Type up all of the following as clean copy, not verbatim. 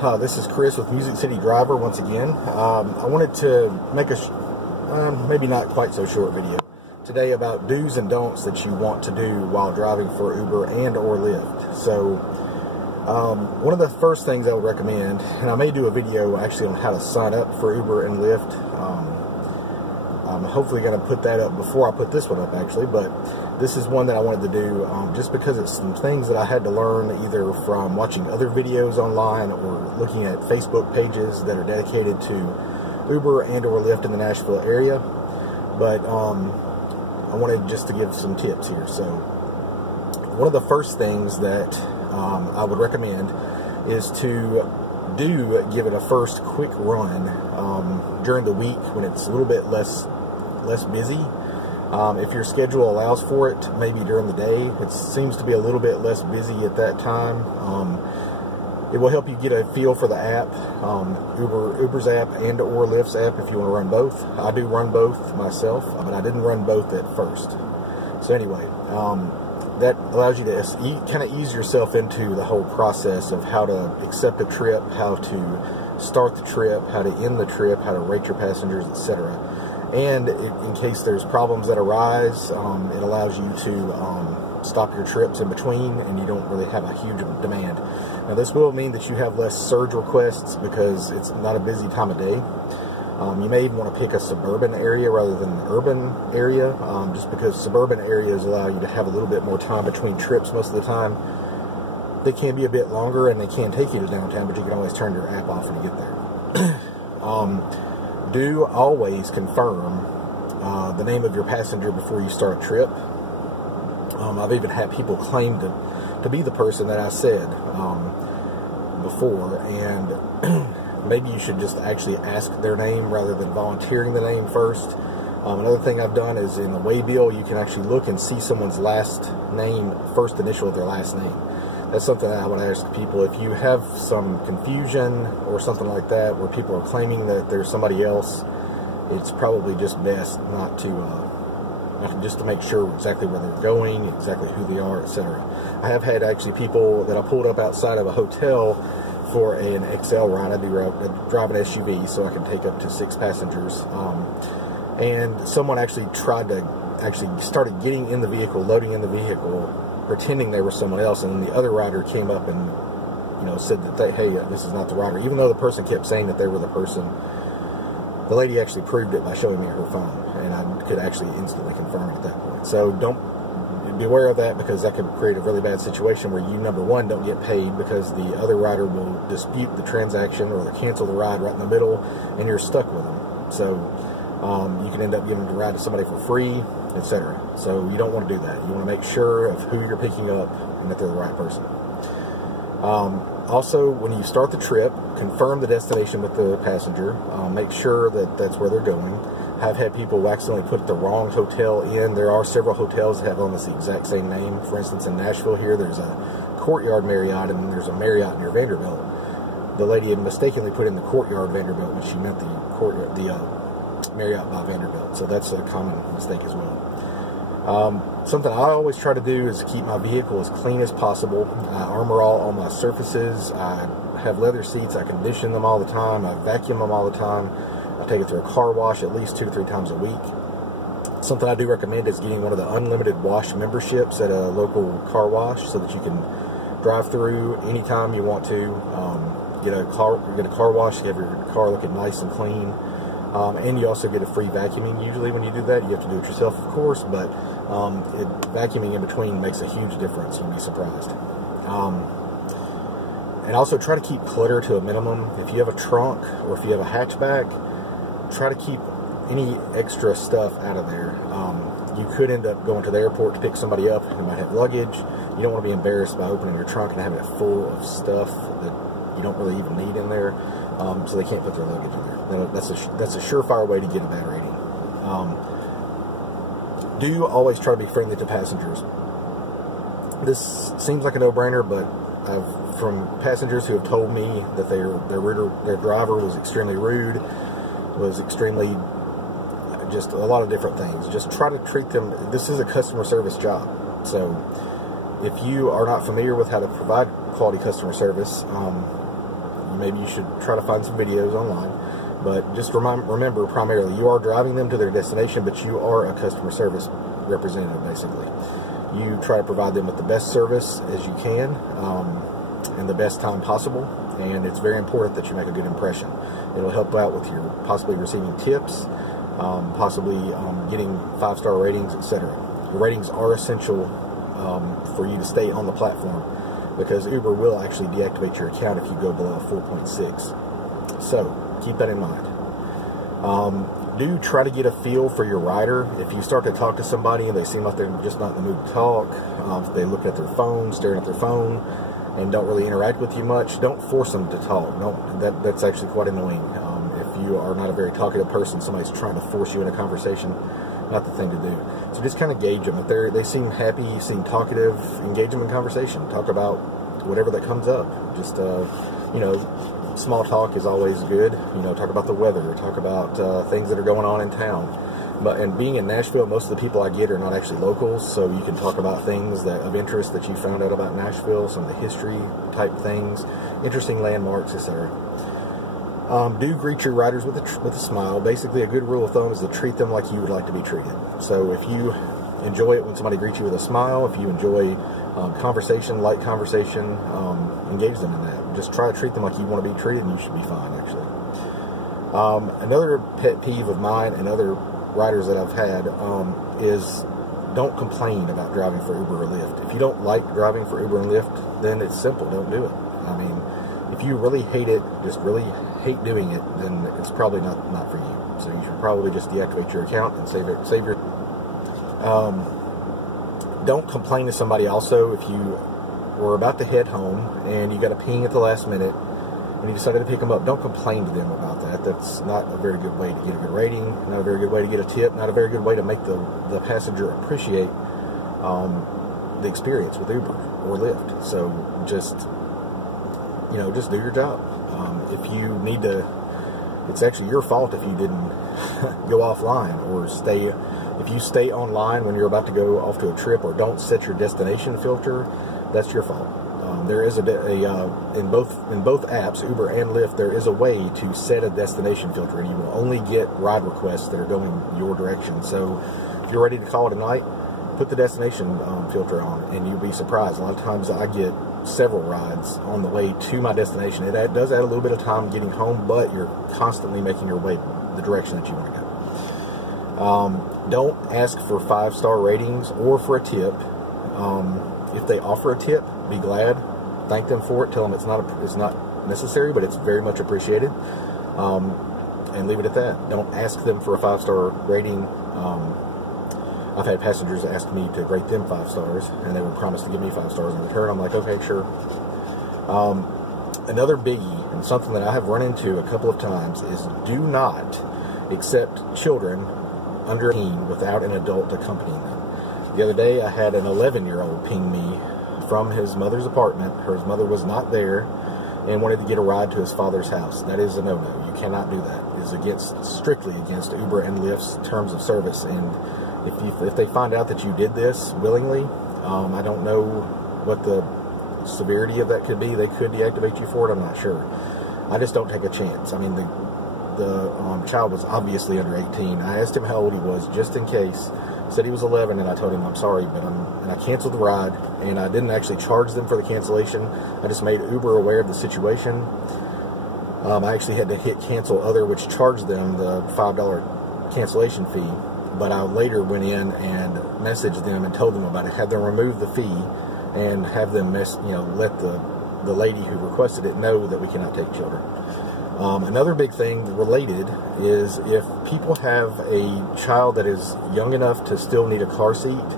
This is Chris with Music City Driver once again. I wanted to make a maybe not quite so short video today about do's and don'ts that you want to do while driving for Uber and or Lyft. So one of the first things I would recommend, and I may do a video actually on how to sign up for Uber and Lyft. I'm hopefully going to put that up before I put this one up actually, but this is one that I wanted to do just because it's some things that I had to learn either from watching other videos online or looking at Facebook pages that are dedicated to Uber and or Lyft in the Nashville area. But I wanted just to give some tips here. So one of the first things that I would recommend is to give it a first quick run during the week when it's a little bit less busy. If your schedule allows for it, maybe during the day, it seems to be a little bit less busy at that time. It will help you get a feel for the app, Uber's app and or Lyft's app if you want to run both. I do run both myself, but I didn't run both at first. So anyway, that allows you to kind of ease yourself into the whole process of how to accept a trip, how to start the trip, how to end the trip, how to rate your passengers, etc. And in case there's problems that arise, it allows you to stop your trips in between, and you don't really have a huge demand. Now this will mean that you have less surge requests because it's not a busy time of day. You may even want to pick a suburban area rather than an urban area, just because suburban areas allow you to have a little bit more time between trips most of the time. They can be a bit longer and they can take you to downtown, but you can always turn your app off when you get there. Do always confirm the name of your passenger before you start a trip. I've even had people claim to be the person that I said before, and maybe you should just actually ask their name rather than volunteering the name first. Another thing I've done is in the waybill, you can actually look and see someone's last name, first initial of their last name. That's something that I would ask people. If you have some confusion or something like that where people are claiming that there's somebody else, it's probably just best not to just to make sure exactly where they're going, exactly who they are, etc. I have had actually people that I pulled up outside of a hotel for an XL ride. I drive an SUV, so I can take up to 6 passengers. And someone actually started getting in the vehicle, loading in the vehicle, pretending they were someone else, and then the other rider came up and said that hey, this is not the rider, even though the person kept saying that they were the person. The lady actually proved it by showing me her phone, and I could actually instantly confirm it at that point. So be aware of that, because that could create a really bad situation where you, number one, don't get paid because the other rider will dispute the transaction or cancel the ride right in the middle, and you're stuck with them. So you can end up giving the ride to somebody for free, etc. So you don't want to do that. You want to make sure of who you're picking up and that they're the right person. Also, when you start the trip, confirm the destination with the passenger. Make sure that that's where they're going. I've had people accidentally put the wrong hotel in. There are several hotels that have almost the exact same name. For instance, in Nashville here, there's a Courtyard Marriott, and then there's a Marriott near Vanderbilt. The lady had mistakenly put in the Courtyard Vanderbilt when she meant the Marriott by Vanderbilt. So that's a common mistake as well. Something I always try to do is keep my vehicle as clean as possible. I armor all my surfaces. I have leather seats. I condition them all the time. I vacuum them all the time. I take it through a car wash at least 2 to 3 times a week. Something I do recommend is getting one of the unlimited wash memberships at a local car wash, so that you can drive through anytime you want to. Get a car wash, have your car looking nice and clean. And you also get a free vacuuming. Usually when you do that, you have to do it yourself, of course, but vacuuming in between makes a huge difference. You'll be surprised. And also try to keep clutter to a minimum. If you have a trunk or if you have a hatchback, try to keep any extra stuff out of there. You could end up going to the airport to pick somebody up who might have luggage. You don't want to be embarrassed by opening your trunk and having it full of stuff that you don't really even need in there, so they can't put their luggage in there. That's a surefire way to get a bad rating. Do always try to be friendly to passengers. This seems like a no-brainer, but from passengers who have told me that their driver was extremely rude, was extremely just a lot of different things. Just try to treat them. This is a customer service job, so if you are not familiar with how to provide quality customer service, you maybe you should try to find some videos online. But just remember, primarily, you are driving them to their destination, but you are a customer service representative, basically. You try to provide them with the best service as you can, in the best time possible, and it's very important that you make a good impression. It'll help out with your possibly receiving tips, possibly getting 5-star ratings, etc. The ratings are essential for you to stay on the platform, because Uber will actually deactivate your account if you go below a 4.6. So keep that in mind. Do try to get a feel for your rider. If you start to talk to somebody and they seem like they're just not in the mood to talk, if they look at their phone, staring at their phone, and don't really interact with you much, don't force them to talk. That's actually quite annoying. If you are not a very talkative person, somebody's trying to force you in a conversation, not the thing to do. So just kind of gauge them. If they seem happy, seem talkative, engage them in conversation. Talk about whatever that comes up. Just, you know, small talk is always good. You know, talk about the weather, talk about things that are going on in town. And being in Nashville, most of the people I get are not actually locals, so you can talk about things of interest that you found out about Nashville, some of the history type things, interesting landmarks, etc. Do greet your riders with a smile. Basically, a good rule of thumb is to treat them like you would like to be treated. So if you enjoy it when somebody greets you with a smile, if you enjoy conversation, light conversation, engage them in that. Just try to treat them like you want to be treated, and you should be fine, actually. Another pet peeve of mine and other riders that I've had is don't complain about driving for Uber or Lyft. If you don't like driving for Uber and Lyft, then it's simple. Don't do it. I mean, if you really hate it, just really hate doing it, then it's probably not for you. So you should probably just deactivate your account and save your. Don't complain to somebody also if you were about to head home and you got a ping at the last minute and you decided to pick them up. Don't complain to them about that. That's not a very good way to get a good rating, not a very good way to get a tip, not a very good way to make the passenger appreciate the experience with Uber or Lyft. So just do your job. If you need to, it's actually your fault if you didn't go offline or if you stay online when you're about to go off to a trip or don't set your destination filter, that's your fault. There is in both apps, Uber and Lyft, there is a way to set a destination filter, and you will only get ride requests that are going your direction. So if you're ready to call it a night, put the destination filter on, and you'll be surprised. A lot of times I get several rides on the way to my destination. It does add a little bit of time getting home, but you're constantly making your way the direction that you want to go. Don't ask for 5-star ratings or for a tip. If they offer a tip, be glad. Thank them for it. Tell them it's not necessary, but it's very much appreciated. And leave it at that. Don't ask them for a 5-star rating. I've had passengers ask me to rate them 5 stars, and they would promise to give me 5 stars in return. I'm like, okay, sure. Another biggie, and something that I have run into a couple of times, is do not accept children under 18 without an adult accompanying them. The other day, I had an 11-year-old ping me from his mother's apartment. His mother was not there and wanted to get a ride to his father's house. That is a no-no. You cannot do that. It is strictly against Uber and Lyft's terms of service. And if they find out that you did this willingly, I don't know what the severity of that could be. They could deactivate you for it. I'm not sure. I just don't take a chance. I mean, the child was obviously under 18. I asked him how old he was just in case. Said he was 11, and I told him I'm sorry, and I canceled the ride, and I didn't actually charge them for the cancellation. I just made Uber aware of the situation. I actually had to hit cancel other, which charged them the $5 cancellation fee, but I later went in and messaged them and told them about it, had them remove the fee, and have them let the lady who requested it know that we cannot take children. Another big thing related is if people have a child that is young enough to still need a car seat,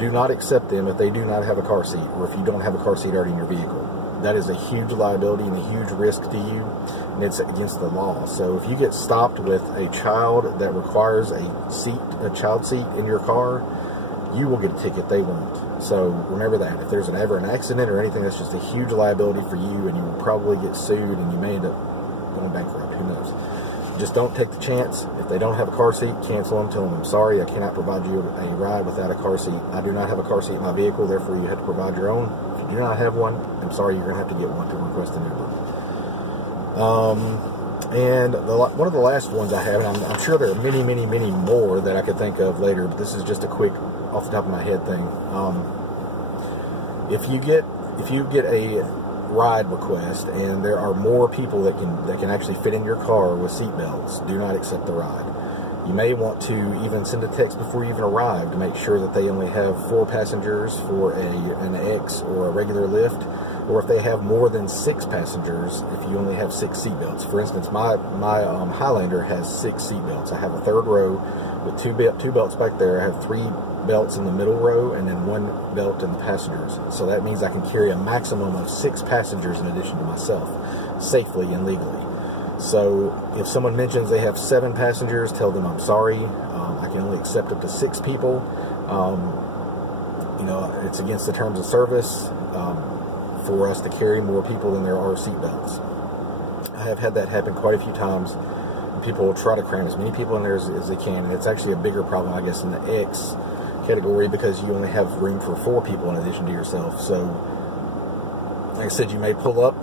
do not accept them if they do not have a car seat, or if you don't have a car seat already in your vehicle. That is a huge liability and a huge risk to you, and it's against the law. So if you get stopped with a child that requires a child seat in your car, you will get a ticket, they won't. So remember that. If there's ever an accident or anything, that's just a huge liability for you, and you will probably get sued, and you may end up going bankrupt. Who knows? Just don't take the chance. If they don't have a car seat, cancel them. Tell them, I'm sorry, I cannot provide you a ride without a car seat. I do not have a car seat in my vehicle, therefore you have to provide your own. If you do not have one, I'm sorry, you're going to have to get one to request an Uber. And one of the last ones I have, and I'm sure there are many, many, many more that I could think of later, but this is just a quick, off the top of my head thing. If you get a ride request and there are more people that can actually fit in your car with seat belts, do not accept the ride. You may want to even send a text before you even arrive to make sure that they only have 4 passengers for an X or a regular Lyft, or if they have more than 6 passengers, if you only have 6 seat belts. For instance, my Highlander has 6 seat belts. I have a 3rd row with 2 belts back there. I have 3 belts in the middle row and then 1 belt in the passengers. So that means I can carry a maximum of 6 passengers in addition to myself, safely and legally. So if someone mentions they have 7 passengers, tell them I'm sorry. I can only accept up to 6 people. You know, it's against the terms of service for us to carry more people than there are seat belts. I have had that happen quite a few times. People will try to cram as many people in there as they can, and it's actually a bigger problem, I guess, in the X category because you only have room for 4 people in addition to yourself. So, like I said, you may pull up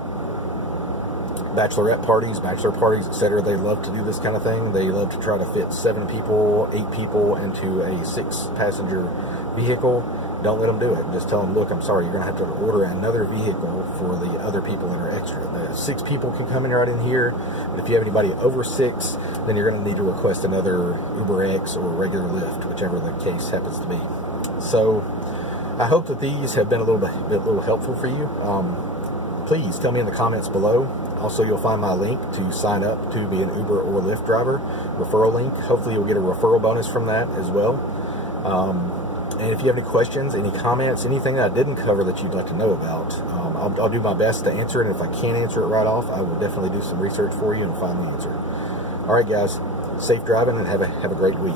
bachelorette parties, bachelor parties, etc. They love to do this kind of thing. They love to try to fit 7 people, 8 people into a 6-passenger vehicle. Don't let them do it. Just tell them, look, I'm sorry, you're going to have to order another vehicle for the other people that are extra. 6 people can come in right in here, but if you have anybody over 6, then you're going to need to request another Uber X or regular Lyft, whichever the case happens to be. So I hope that these have been a little helpful for you. Please tell me in the comments below. Also, you'll find my link to sign up to be an Uber or Lyft driver, referral link. Hopefully you'll get a referral bonus from that as well. And if you have any questions, any comments, anything that I didn't cover that you'd like to know about, I'll do my best to answer it. And if I can't answer it right off, I will definitely do some research for you and find the answer. All right, guys, safe driving and have a great week.